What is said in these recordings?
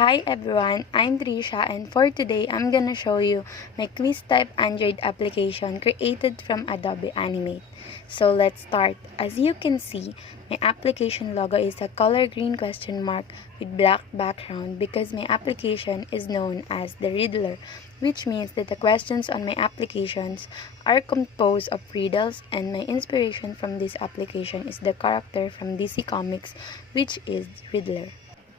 Hi everyone, I'm Trisha and for today I'm gonna show you my quiz type Android application created from Adobe Animate. So let's start. As you can see, my application logo is a color green question mark with black background because my application is known as the Riddler, which means that the questions on my applications are composed of riddles, and my inspiration from this application is the character from DC Comics, which is Riddler.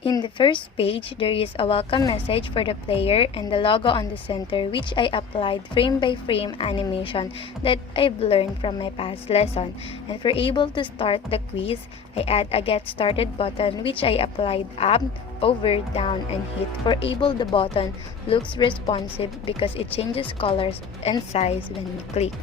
In the first page, there is a welcome message for the player and the logo on the center, which I applied frame-by-frame animation that I've learned from my past lesson. And for able to start the quiz, I add a get started button which I applied up, over, down, and hit. For able, the button looks responsive because it changes colors and size when you click.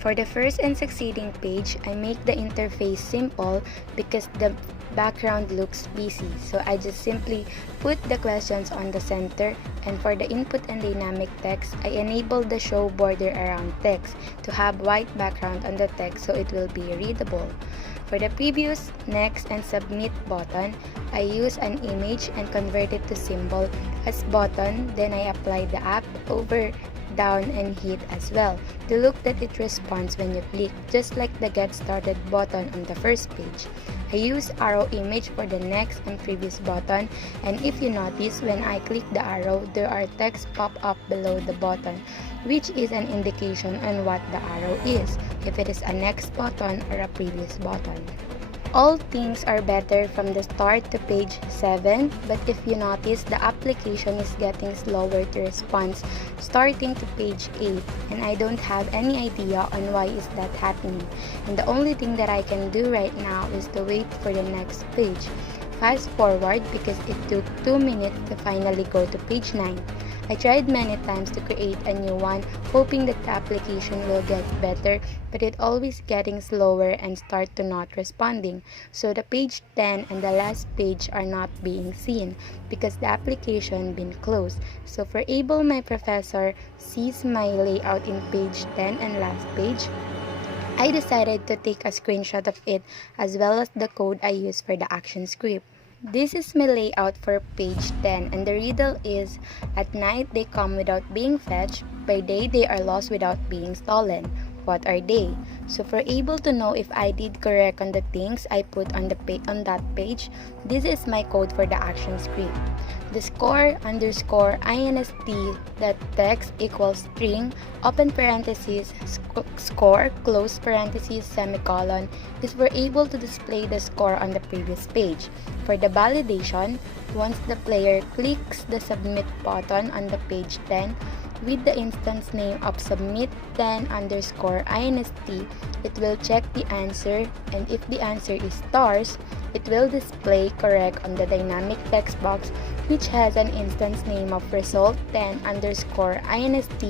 For the first and succeeding page, I make the interface simple because the background looks busy. So I just simply put the questions on the center, and for the input and dynamic text, I enable the show border around text to have white background on the text so it will be readable. For the previous, next, and submit button, I use an image and convert it to symbol as button, then I apply the up, over, down, and hit as well to look that it responds when you click, just like the get started button on the first page. I use arrow image for the next and previous button, and if you notice, when I click the arrow, there are text pop up below the button, which is an indication on what the arrow is, if it is a next button or a previous button. All things are better from the start to page 7, but if you notice, the application is getting slower to respond starting to page 8, and I don't have any idea on why is that happening. And the only thing that I can do right now is to wait for the next page. Fast forward because it took 2 minutes to finally go to page 9. I tried many times to create a new one, hoping that the application will get better, but it always getting slower and start to not responding. So the page 10 and the last page are not being seen because the application been closed. So for able my professor sees my layout in page 10 and last page, I decided to take a screenshot of it as well as the code I use for the action script. This is my layout for page 10, and the riddle is, at night they come without being fetched, by day they are lost without being stolen. What are they? So for able to know if I did correct on the things I put on that page, this is my code for the action script. The score underscore inst that text equals string open parentheses score close parentheses semicolon is for able to display the score on the previous page. For the validation, once the player clicks the submit button on the page 10 with the instance name of submit 10 underscore inst, it will check the answer, and if the answer is stars, it will display correct on the dynamic text box which has an instance name of result 10 underscore inst,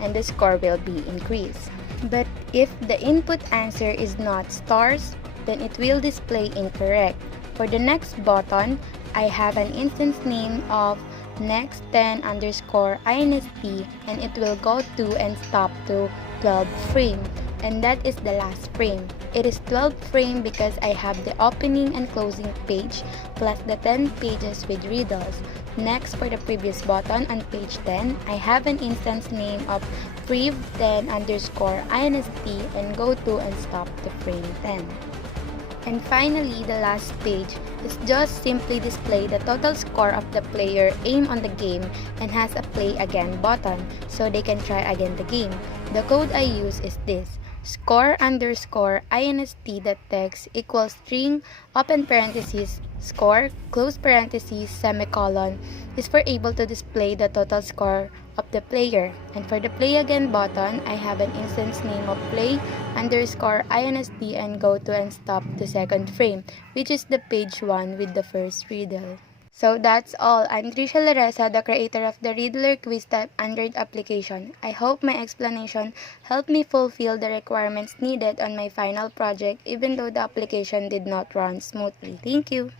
and the score will be increased. But if the input answer is not stars, then it will display incorrect. For the next button, I have an instance name of next 10 underscore inst, and it will go to and stop to 12 frame, and that is the last frame. It is 12 frame because I have the opening and closing page plus the 10 pages with riddles. Next, for the previous button on page 10, I have an instance name of prev 10 underscore inst, and go to and stop to frame 10. And finally, the last page is just simply display the total score of the player aim on the game and has a play again button so they can try again the game. The code I use is this: score underscore inst that text equals string open parentheses score close parentheses semicolon is for able to display the total score of the player. And for the play again button, I have an instance name of play underscore inst and go to and stop the second frame, which is the page 1 with the first riddle. So that's all. I'm Trisha Laresa, the creator of the Riddler quiz type Android application. I hope my explanation helped me fulfill the requirements needed on my final project even though the application did not run smoothly. Thank you!